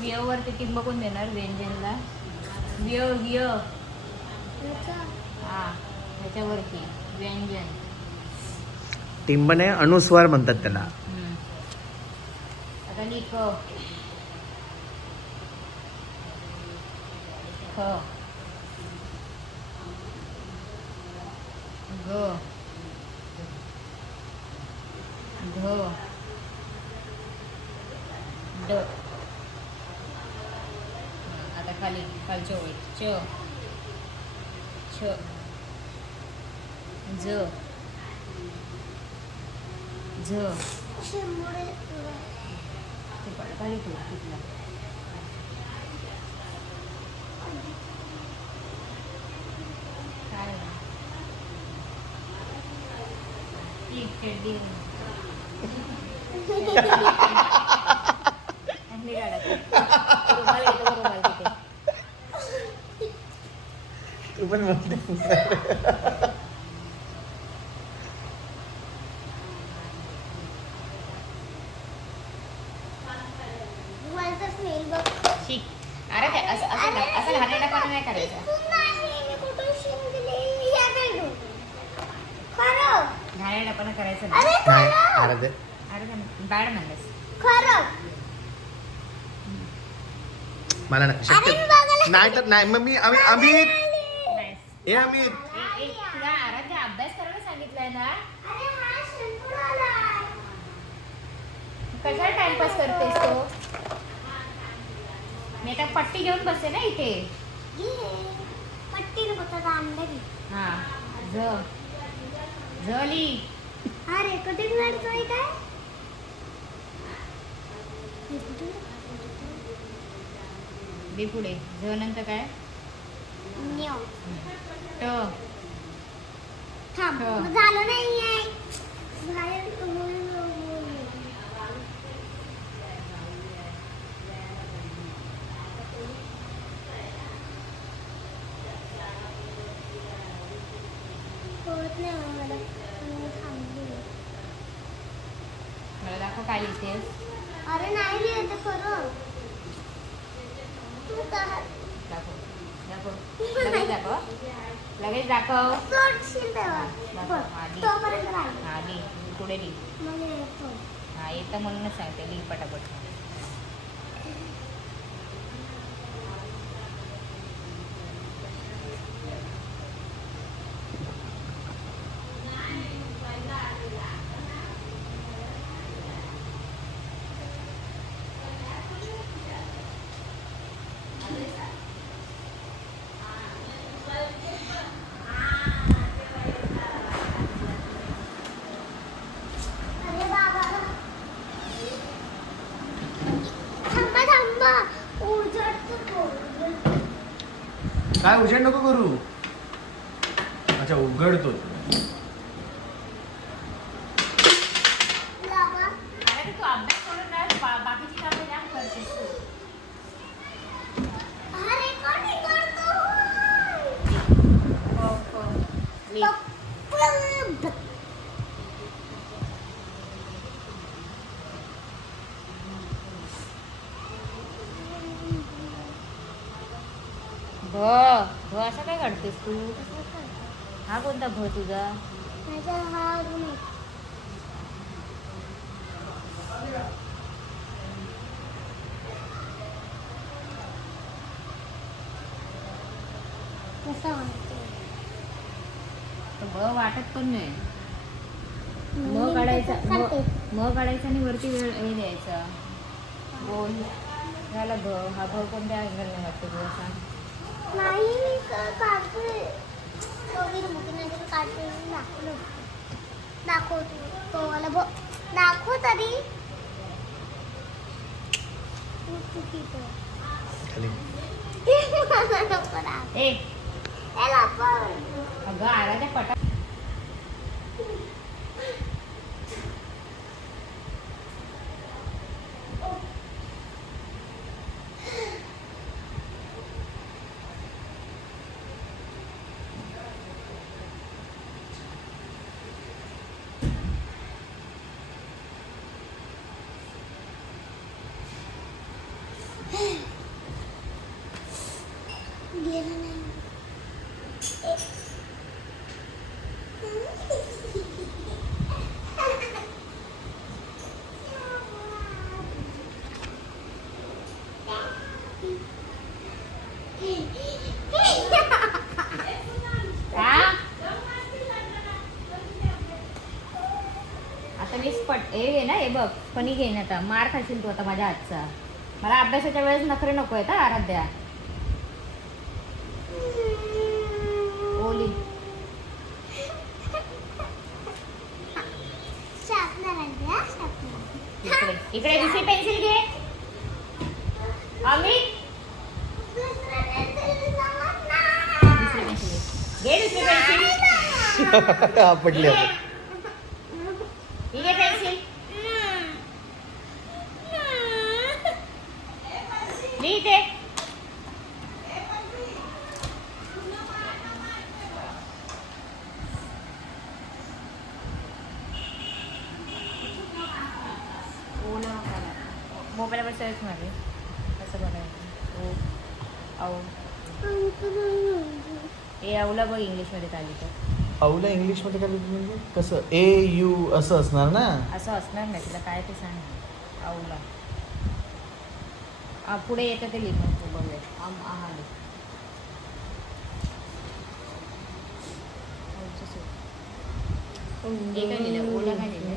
वियो वरती टिंब कोण देणार व्यंजनला? वियो वियो हा ह्याच्यावरती व्यंजन टिंब नाही अनुस्वार म्हणतात त्याला. आता लिख ख ग घ ड. आता खाली खालच्या ओळीत च छ ज झ ते खाली तू तिथला काय ती चड्डी रुमाल येतो रुमाल तिथे तू पण म्हणते. शिक. अरे ते असं असं घाणेरडापणा नाही करायचं. घाणेरडापणा करायचं नाही. अरे बॅड म्हणलंस. मला नाही शक्य नाही तर नाही. मग मी अमित हे अमित तुला आराध्य अभ्यास करायला सांगितलंय ना. कशाला टाइमपास करतेस तो? मी आता पट्टी घेऊन बसते ना इथे. पट्टी हा झली. अरे कधी काढतोय काय? बी पुढे झ नंतर काय? ट थांब हो. झालं नाहीये. मला दाखव काय लिहितेस. अरे नाही लिहित खरं. तू काय दाखव लगेच दाखव लगेच दाखव. सोडशील तेव्हा. दाखव. हा लिह. तोपर्यंत राहील. हा लिह पुढे लिह. मग येतो. हा येतं म्हणूनच सांगते लिह पटापट. अरे बाबा. थांबा थांबा. उजडतो. काय उजेड नको करू. अच्छा उघडतो. बाबा. अरे तू अभ्यास करून ना बाकीची कामं जाम करतेस तू. अरे कोणी करतो? हो लिह. भ असं काय काढतेस तू? हा कोणता भ तुझा? माझा हा रूम आहे. कसा वाटतो? तो भ वाटत पण नाही. म काढायचा म काढायचा आणि वरती हे द्यायचा. बोल झाला भ. हा भ कोणत्या अँगलने वाटतो तू असा? नाही मी काढतोय. दोघी मुलींना काढतोय दाखवलं. दाखवतो तो मला दाखव तरी. तू चुकीचं. मला नको दाखव. ए याला पण. अगं आराध्या पटा. गेलं नाही. हा? आता मी हे घे ना, हे बघ फणी घेईन आता. मार खाशील तू आता माझ्या हातचा. मला अभ्यासाच्या वेळेस नखरे नको आहेत हा आराध्या. ओली शार्पनर आणते हा, शार्पनर. इकडे दुसरी पेन्सिल घे. अमित दुसरं पेन्सिल सांगत ना. दुसरी पेन्सिल घे. दुसरी पेन्सिल पडले आता. ही घे पेन्सिल. लिहिते. मोबाईलवर सर्च मारे कसं बनायचं. ओ औ ए औला बघ इंग्लिशमध्ये खाली तर. औला इंग्लिशमध्ये काय लिहिलं म्हणजे कसं AU असं असणार ना. असं असणार नाही. तुला काय ते सांग. औला पुढे येतं ते लिहिणं तू बघूया. आहा लिह. औचं सूप. हे काय लिहिलं? ओला काय लिहिलं?